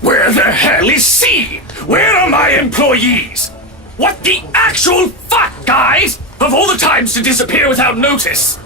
Where the hell is C? Where are my employees? What the actual fuck, guys? Of all the times to disappear without notice!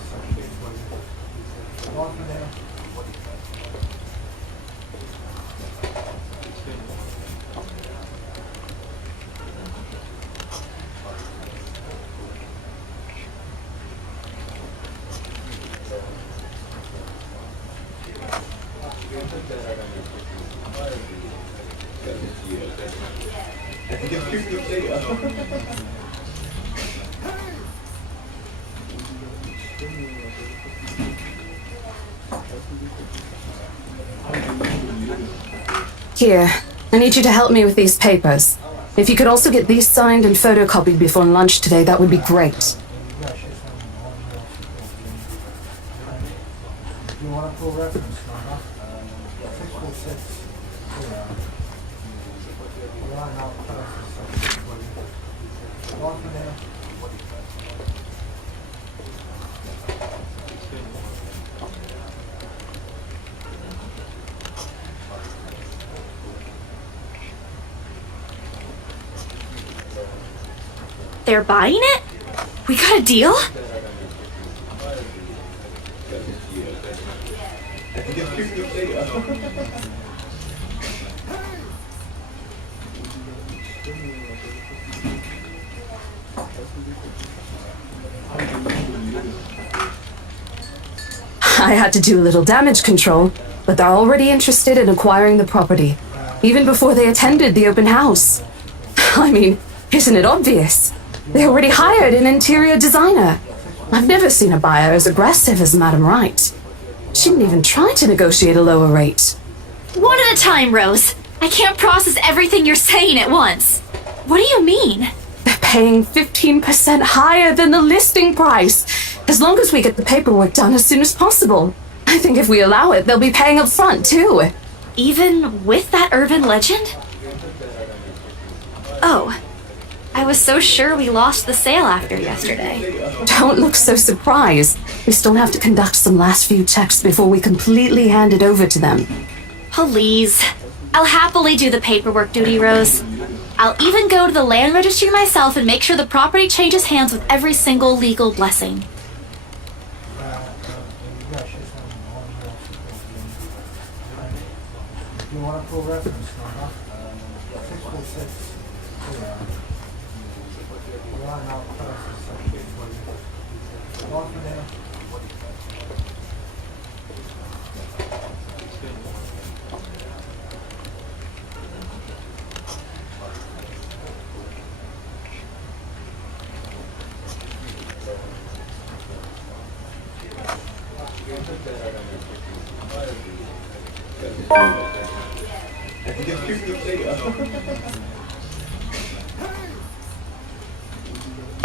Here, I need you to help me with these papers. If you could also get these signed and photocopied before lunch today, that would be great. They're buying it? We got a deal? I had to do a little damage control, but they're already interested in acquiring the property, even before they attended the open house. I mean, isn't it obvious? They already hired an interior designer. I've never seen a buyer as aggressive as Madame Wright. She didn't even try to negotiate a lower rate. One at a time, Rose. I can't process everything you're saying at once. What do you mean? They're paying 15% higher than the listing price, as long as we get the paperwork done as soon as possible. I think if we allow it, they'll be paying up front, too. Even with that urban legend? Oh, I was so sure we lost the sale after yesterday. Don't look so surprised. We still have to conduct some last few checks before we completely hand it over to them. Please. I'll happily do the paperwork duty, Rose. I'll even go to the land registry myself and make sure the property changes hands with every single legal blessing.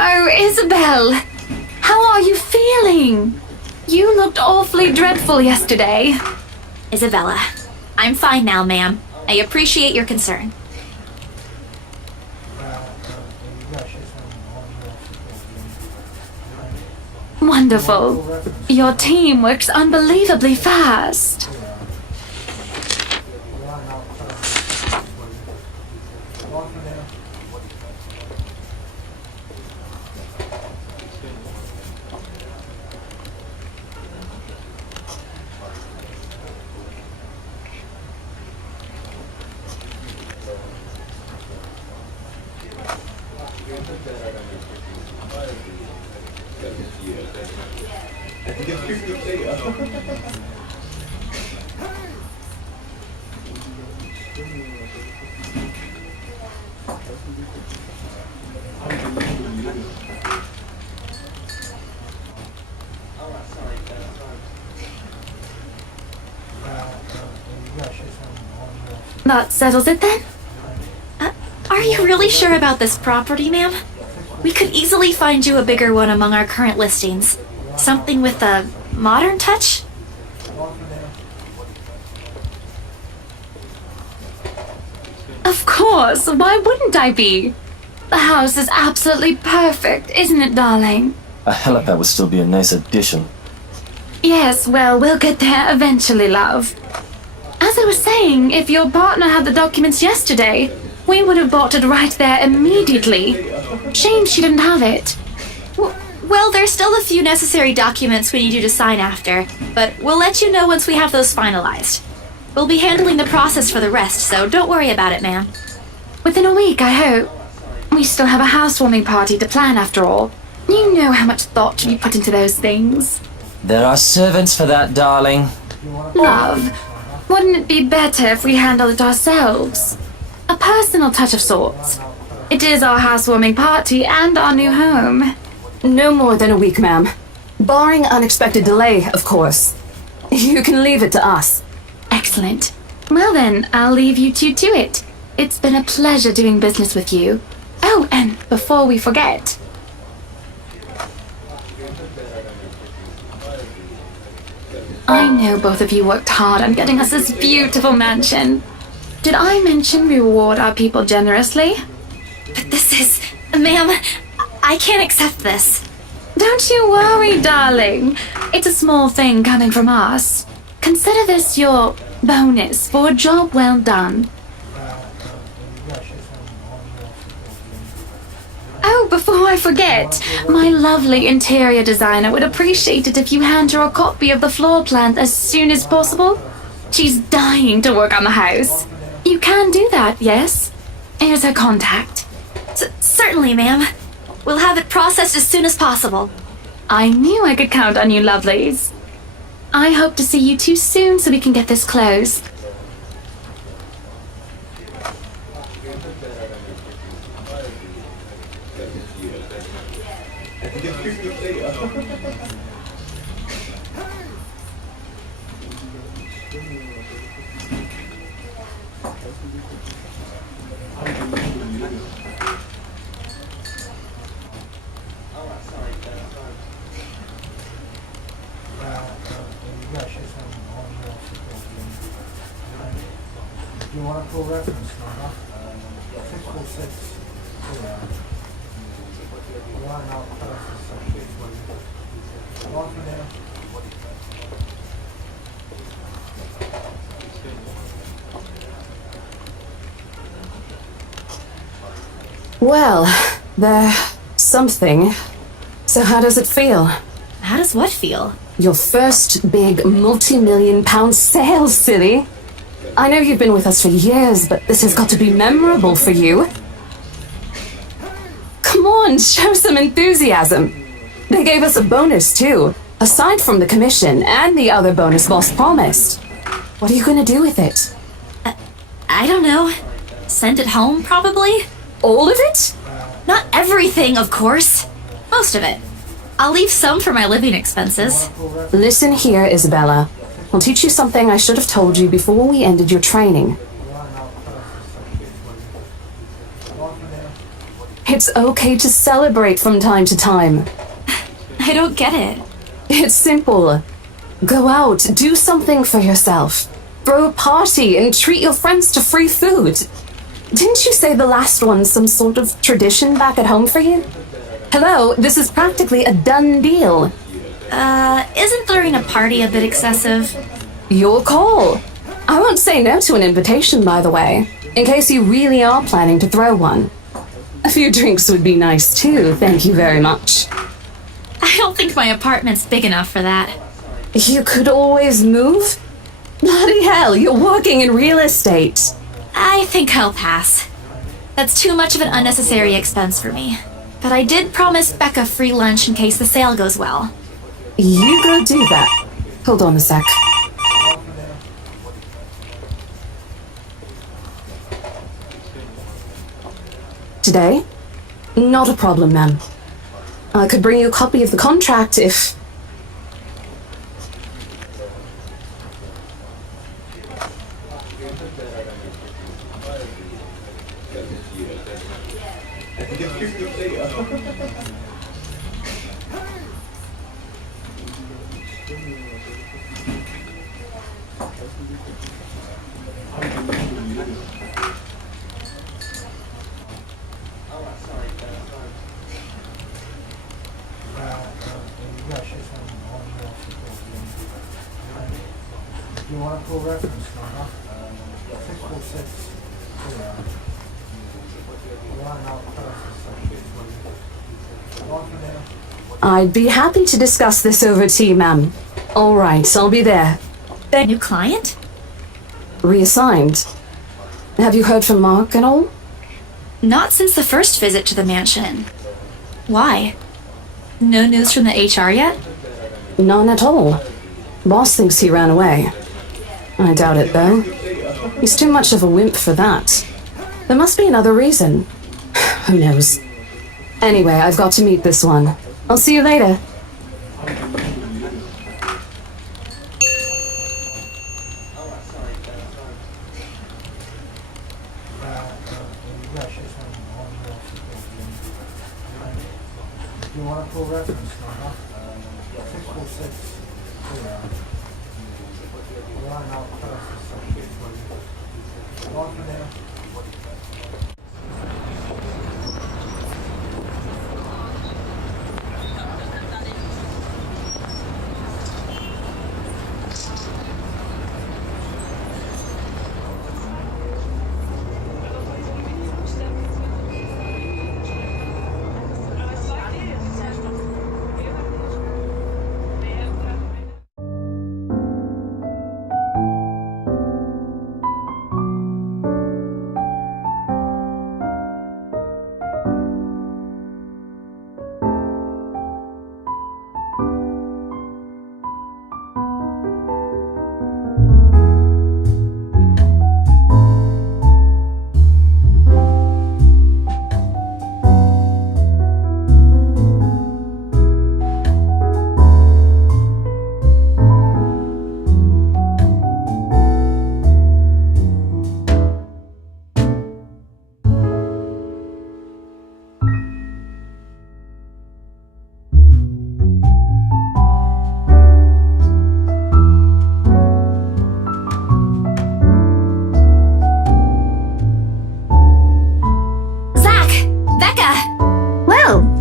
Oh, Isabel! How are you feeling? You looked awfully dreadful yesterday. Isabella, I'm fine now, ma'am. I appreciate your concern. Wonderful. Your team works unbelievably fast. That settles it then? Are you really sure about this property, ma'am? We could easily find you a bigger one among our current listings. Something with a modern touch? Of course, why wouldn't I be? The house is absolutely perfect, isn't it, darling? A helipad would still be a nice addition. Yes, well, we'll get there eventually, love. As I was saying, if your partner had the documents yesterday, we would have bought it right there immediately. Shame she didn't have it. Well, there's still a few necessary documents we need you to sign after, but we'll let you know once we have those finalized. We'll be handling the process for the rest, so don't worry about it, ma'am. Within a week, I hope. We still have a housewarming party to plan after all. You know how much thought should be put into those things. There are servants for that, darling. Love, wouldn't it be better if we handled it ourselves? A personal touch of sorts. It is our housewarming party and our new home. No more than a week, ma'am. Barring unexpected delay, of course. You can leave it to us. Excellent. Well then, I'll leave you two to it. It's been a pleasure doing business with you. Oh, and before we forget... I know both of you worked hard on getting us this beautiful mansion. Did I mention we reward our people generously? But this is... Ma'am, I can't accept this. Don't you worry, darling. It's a small thing coming from us. Consider this your bonus for a job well done. Oh, before I forget, my lovely interior designer would appreciate it if you hand her a copy of the floor plan as soon as possible. She's dying to work on the house. You can do that, yes? Here's her contact. Certainly, ma'am. We'll have it processed as soon as possible. I knew I could count on you, lovelies. I hope to see you two soon so we can get this closed. You want a full reference number? 646. Line out one for there. Well, they're something. So how does it feel? How does what feel? Your first big multi-million-pound sale, silly. I know you've been with us for years, but this has got to be memorable for you. Come on, show some enthusiasm. They gave us a bonus, too, aside from the commission and the other bonus boss promised. What are you going to do with it? I don't know. Send it home, probably? All of it? Not everything, of course. Most of it. I'll leave some for my living expenses. Listen here, Isabella. I'll teach you something I should have told you before we ended your training. It's okay to celebrate from time to time. I don't get it. It's simple. Go out, do something for yourself. Throw a party and treat your friends to free food. Didn't you say the last one's some sort of tradition back at home for you? Hello, this is practically a done deal. Isn't throwing a party a bit excessive? Your call. I won't say no to an invitation, by the way, in case you really are planning to throw one. A few drinks would be nice too, thank you very much. I don't think my apartment's big enough for that. You could always move? Bloody hell, you're working in real estate. I think I'll pass. That's too much of an unnecessary expense for me. But I did promise Becca free lunch in case the sale goes well. You go do that. Hold on a sec. Today? Not a problem, ma'am. I could bring you a copy of the contract if... Do you want a full reference number? 646. Line out first. One for now. I'd be happy to discuss this over tea, ma'am. All right, I'll be there. The new client? Reassigned. Have you heard from Mark at all? Not since the first visit to the mansion. Why? No news from the HR yet? None at all. Boss thinks he ran away. I doubt it, though. He's too much of a wimp for that. There must be another reason. Who knows? Anyway, I've got to meet this one. I'll see you later. Do you want a full reference number? 646. Line out first. One for now.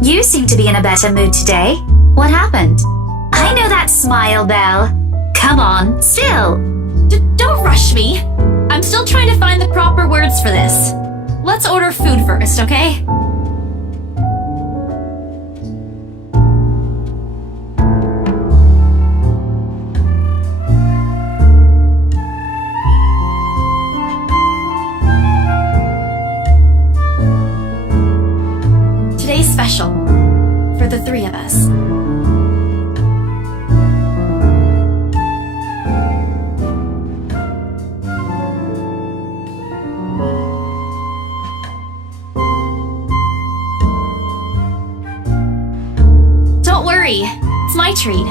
You seem to be in a better mood today. What happened? I know that smile, Belle. Come on, still. Don't rush me. I'm still trying to find the proper words for this. Let's order food first, okay? Today's special. For the three of us. Don't worry, it's my treat.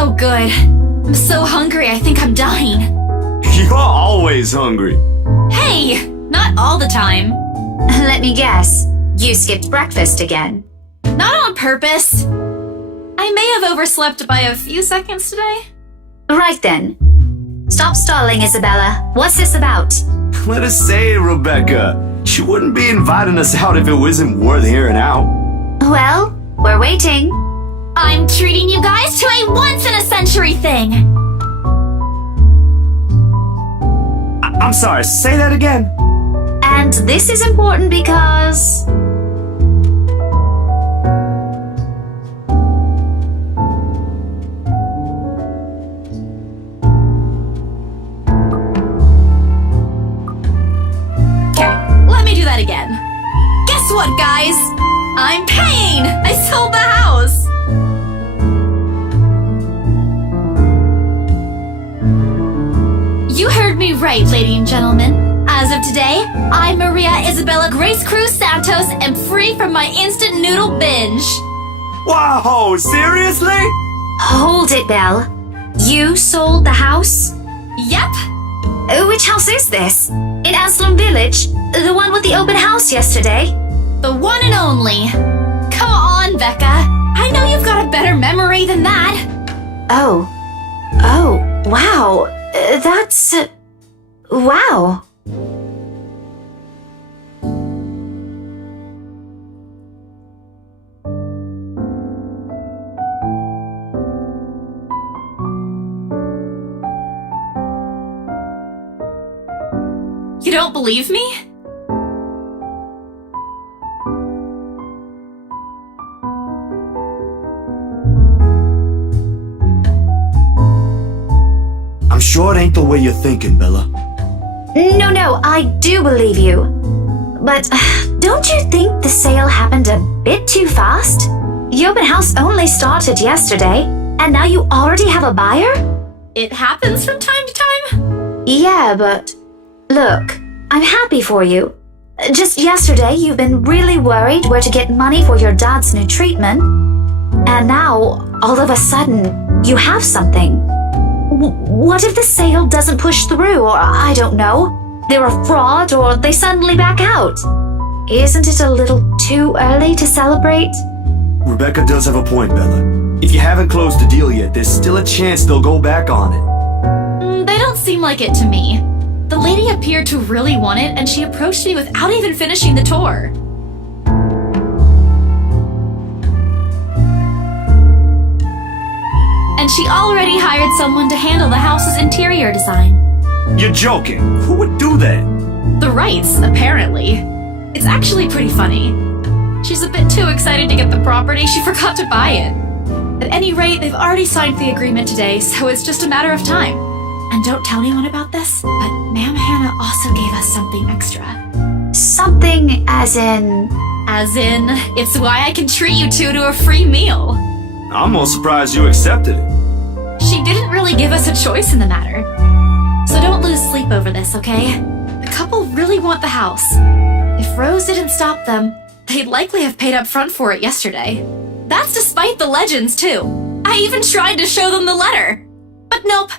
Oh, good. I'm so hungry, I think I'm dying. You're always hungry. Hey, not all the time. Let me guess. You skipped breakfast again. Not on purpose. I may have overslept by a few seconds today. Right then. Stop stalling, Isabella. What's this about? Let us say it, Rebecca. She wouldn't be inviting us out if it wasn't worth hearing out. Well, we're waiting. I'm treating you guys to a once-in-a-century thing. I'm sorry, say that again. And this is important because... Okay, let me do that again. Guess what, guys? I'm paying! I sold the house! right, ladies and gentlemen. As of today, I'm Maria Isabella Grace Cruz Santos and free from my instant noodle binge. Wow, seriously? Hold it, Belle. You sold the house? Yep. Which house is this? In Aslam Village? The one with the open house yesterday? The one and only. Come on, Becca. I know you've got a better memory than that. Oh. Oh, wow. That's... wow. You don't believe me? I'm sure it ain't the way you're thinking, Bella. No, I do believe you. But don't you think the sale happened a bit too fast? The open house only started yesterday, and now you already have a buyer? It happens from time to time. Yeah, but look, I'm happy for you. Just yesterday, you've been really worried where to get money for your dad's new treatment. And now, all of a sudden, you have something. What if the sale doesn't push through, or I don't know, they're a fraud, or they suddenly back out? Isn't it a little too early to celebrate? Rebecca does have a point, Bella. If you haven't closed the deal yet, there's still a chance they'll go back on it. They don't seem like it to me. The lady appeared to really want it, and she approached me without even finishing the tour. And she already hired someone to handle the house's interior design. You're joking. Who would do that? The Wrights, apparently. It's actually pretty funny. She's a bit too excited to get the property, she forgot to buy it. At any rate, they've already signed the agreement today, so it's just a matter of time. And don't tell anyone about this, but Ma'am Hannah also gave us something extra. Something as in... As in, it's why I can treat you two to a free meal. I'm most surprised you accepted it. She didn't really give us a choice in the matter. So don't lose sleep over this, okay? The couple really want the house. If Rose didn't stop them, they'd likely have paid up front for it yesterday. That's despite the legends, too. I even tried to show them the letter. But nope.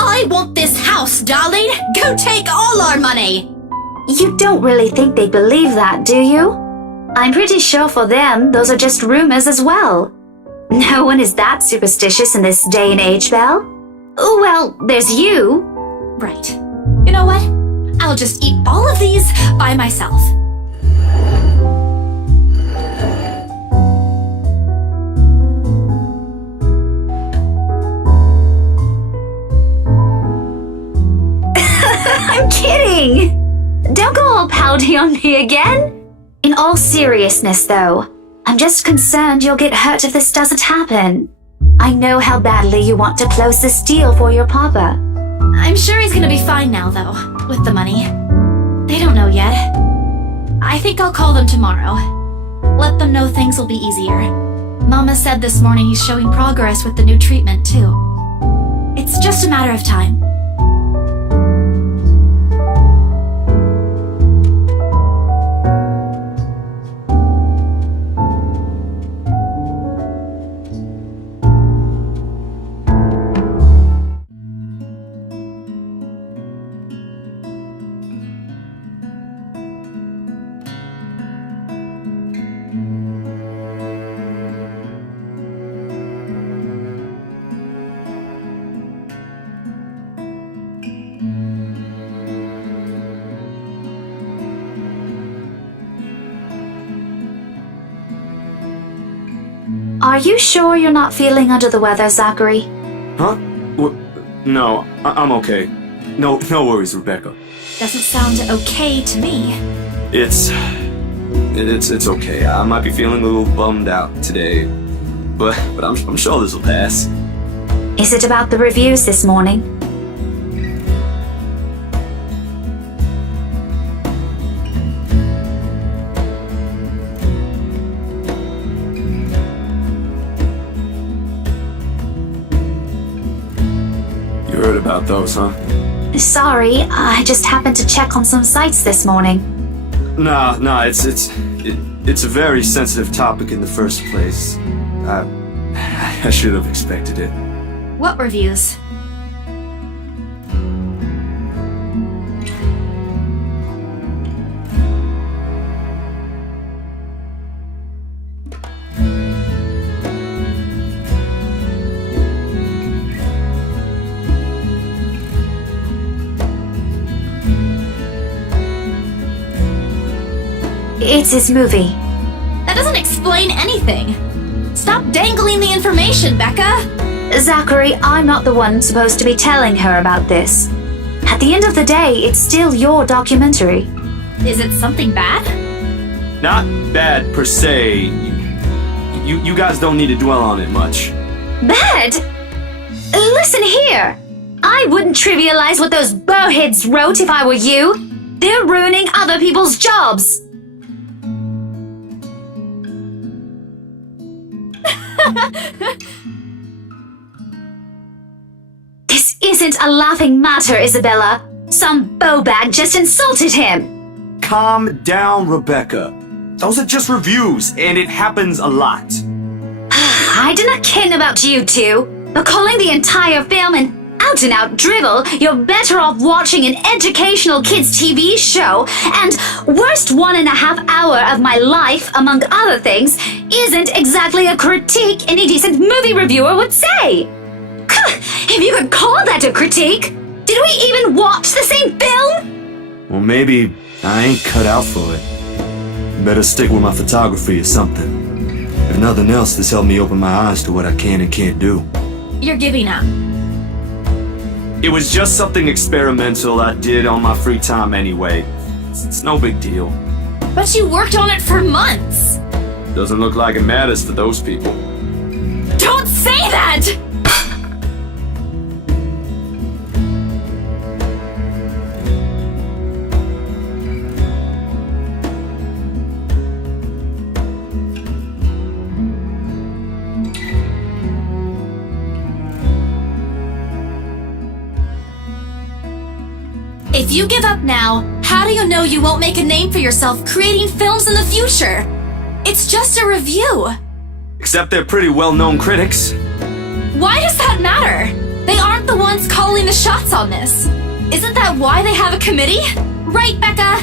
I want this house, darling. Go take all our money. You don't really think they believe that, do you? I'm pretty sure for them, those are just rumors as well. No one is that superstitious in this day and age, Belle. Well, there's you. Right. You know what? I'll just eat all of these by myself. I'm kidding! Don't go all pouty on me again. In all seriousness, though, I'm just concerned you'll get hurt if this doesn't happen. I know how badly you want to close this deal for your papa. I'm sure he's gonna be fine now, though, with the money. They don't know yet. I think I'll call them tomorrow. Let them know things will be easier. Mama said this morning he's showing progress with the new treatment, too. It's just a matter of time. Are you sure you're not feeling under the weather, Zachary? Huh? No, I'm okay. No worries, Rebecca. Doesn't sound okay to me. It's okay. I might be feeling a little bummed out today, but I'm sure this will pass. Is it about the reviews this morning? You heard about those, huh? Sorry, I just happened to check on some sites this morning. Nah, it's a very sensitive topic in the first place. I should have expected it. What reviews? It's his movie. That doesn't explain anything. Stop dangling the information, Becca! Zachary, I'm not the one supposed to be telling her about this. At the end of the day, it's still your documentary. Is it something bad? Not bad per se. You guys don't need to dwell on it much. Bad? Listen here. I wouldn't trivialize what those bowheads wrote if I were you. They're ruining other people's jobs. This isn't a laughing matter, Isabella. Some bowbag just insulted him. Calm down, Rebecca. Those are just reviews, and it happens a lot. I do not ken about you two, but calling the entire film an out-and-out drivel, you're better off watching an educational kids' TV show, and worst 1.5 hour of my life, among other things, isn't exactly a critique any decent movie reviewer would say. If you could call that a critique, did we even watch the same film? Well, maybe I ain't cut out for it. Better stick with my photography or something. If nothing else, this helped me open my eyes to what I can and can't do. You're giving up. It was just something experimental I did on my free time anyway. It's no big deal. But you worked on it for months! Doesn't look like it matters for those people. Don't say that! If you give up now, how do you know you won't make a name for yourself creating films in the future? It's just a review. Except they're pretty well-known critics. Why does that matter? They aren't the ones calling the shots on this. Isn't that why they have a committee? Right, Becca?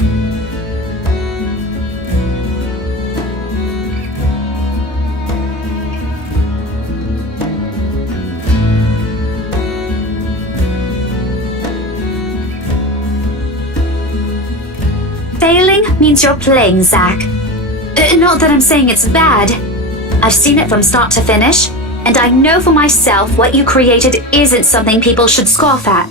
Failing means you're playing, Zach. Not that I'm saying it's bad. I've seen it from start to finish, and I know for myself what you created isn't something people should scoff at.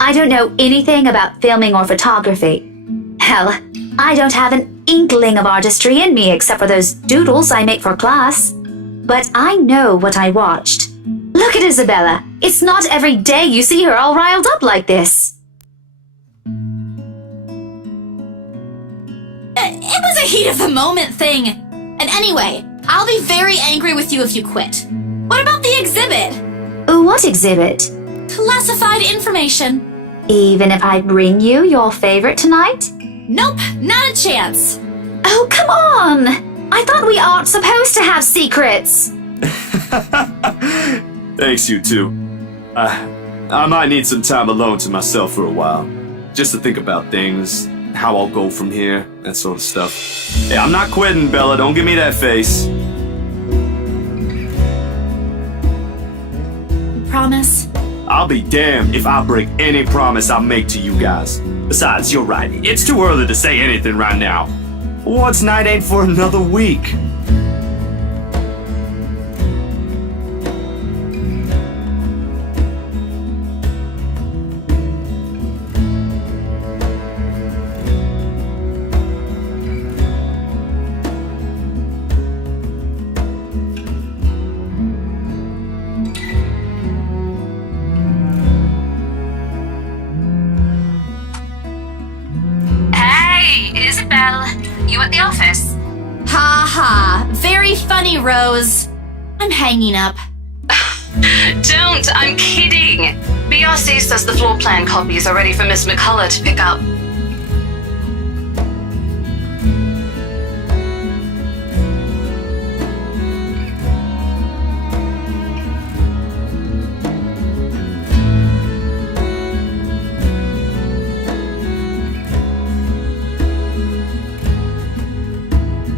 I don't know anything about filming or photography. Hell, I don't have an inkling of artistry in me except for those doodles I make for class. But I know what I watched. Look at Isabella. It's not every day you see her all riled up like this. It was a heat of the moment thing. And anyway, I'll be very angry with you if you quit. What about the exhibit? What exhibit? Classified information. Even if I bring you your favorite tonight? Nope, not a chance. Oh, come on! I thought we aren't supposed to have secrets. Thanks, you two. I might need some time alone to myself for a while. Just to think about things, how I'll go from here, that sort of stuff. Hey, I'm not quitting, Bella. Don't give me that face. Promise? I'll be damned if I break any promise I make to you guys. Besides, you're right. It's too early to say anything right now. Awards night ain't for another week. Isabel, you at the office? Ha ha. Very funny, Rose. I'm hanging up. Don't, I'm kidding. BRC says the floor plan copies are ready for Miss McCullough to pick up.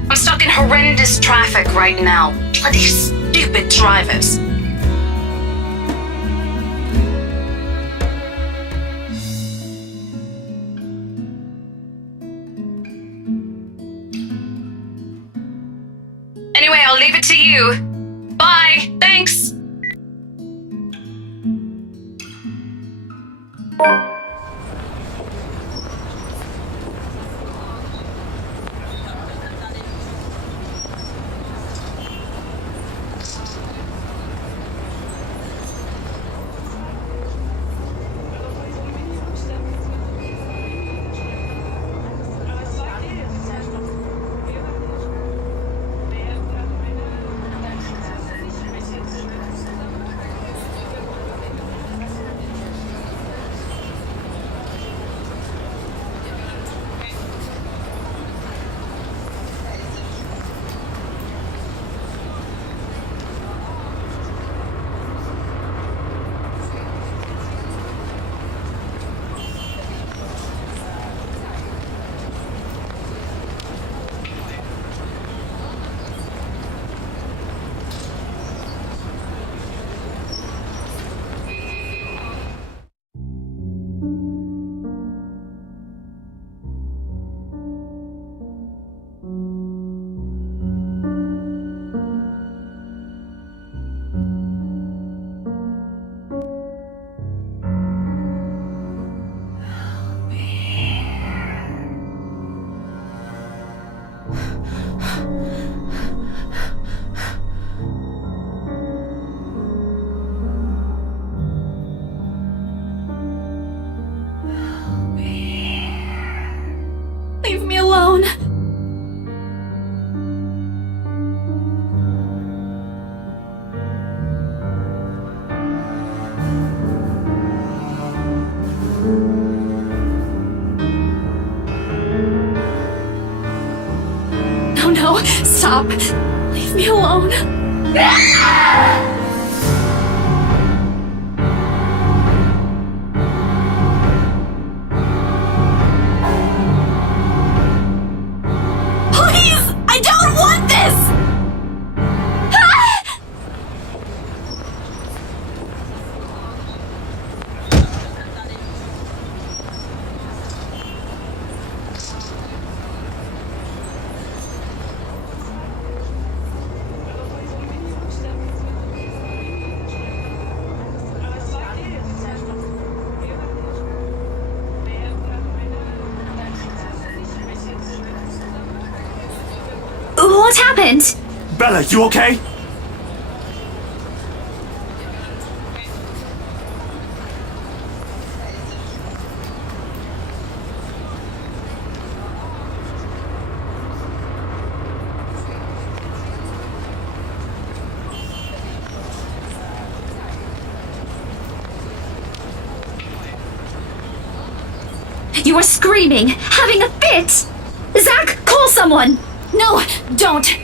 I'm stuck in horrendous traffic right now. Bloody stupid drivers. Anyway, I'll leave it to you. Bye. Thanks. Leave me alone. No, no, stop. Leave me alone. Please! I don't want this! What happened? Bella, you okay? You were screaming, having a fit! Zach, call someone! No, don't.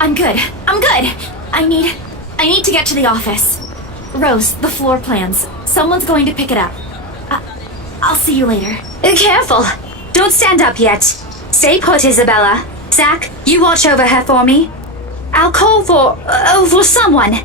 I'm good. I'm good. I need to get to the office. Rose, the floor plans. Someone's going to pick it up. I'll see you later. Careful! Don't stand up yet. Stay put, Isabella. Zach, you watch over her for me. I'll call for someone.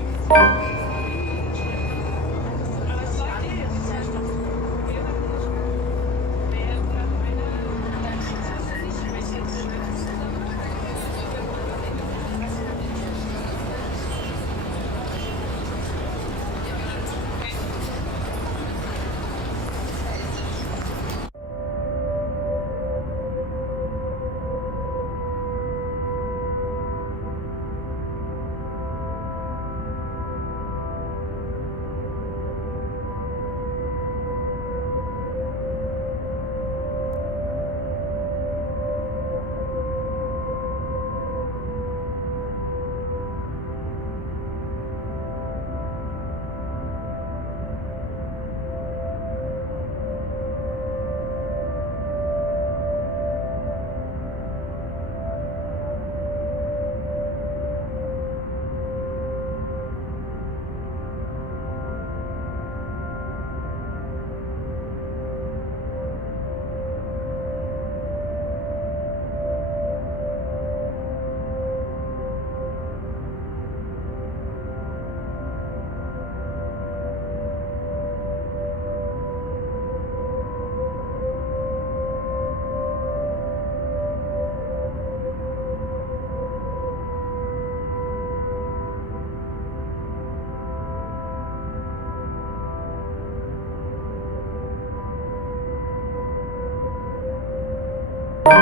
Hey,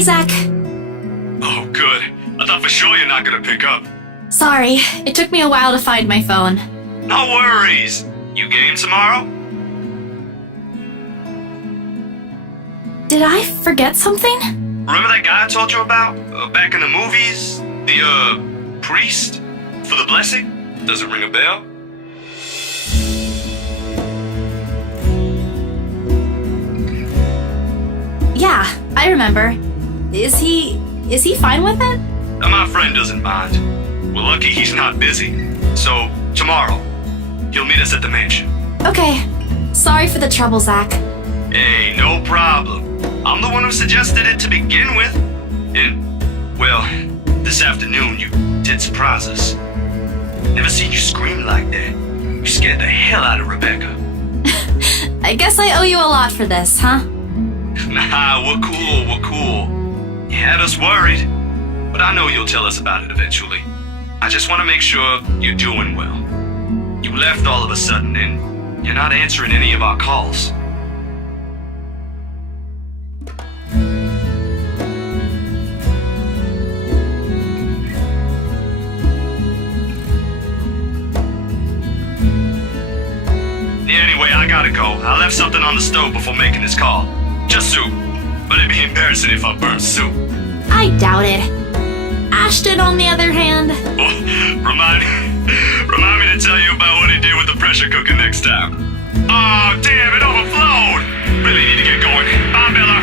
Zach. Oh, good. I thought for sure you're not gonna pick up. Sorry, it took me a while to find my phone. No worries. You game tomorrow? Did I forget something? Remember that guy I told you about? Back in the movies? The, priest? For the blessing? Does it ring a bell? Yeah, I remember. Is he fine with it? My friend doesn't mind. We're lucky he's not busy. So, tomorrow, he'll meet us at the mansion. Okay. Sorry for the trouble, Zach. Hey, no problem. I'm the one who suggested it to begin with. And, well, this afternoon you did surprise us. Never seen you scream like that. You scared the hell out of Rebecca. I guess I owe you a lot for this, huh? Nah, we're cool. You had us worried. But I know you'll tell us about it eventually. I just want to make sure you're doing well. You left all of a sudden and you're not answering any of our calls. Anyway, I gotta go. I left something on the stove before making this call. Just soup. But it'd be embarrassing if I burnt soup. I doubt it. Ashton, on the other hand... Oh, remind me to tell you about what he did with the pressure cooker next time. Oh, damn, it overflowed! Really need to get going. Bye, Bella.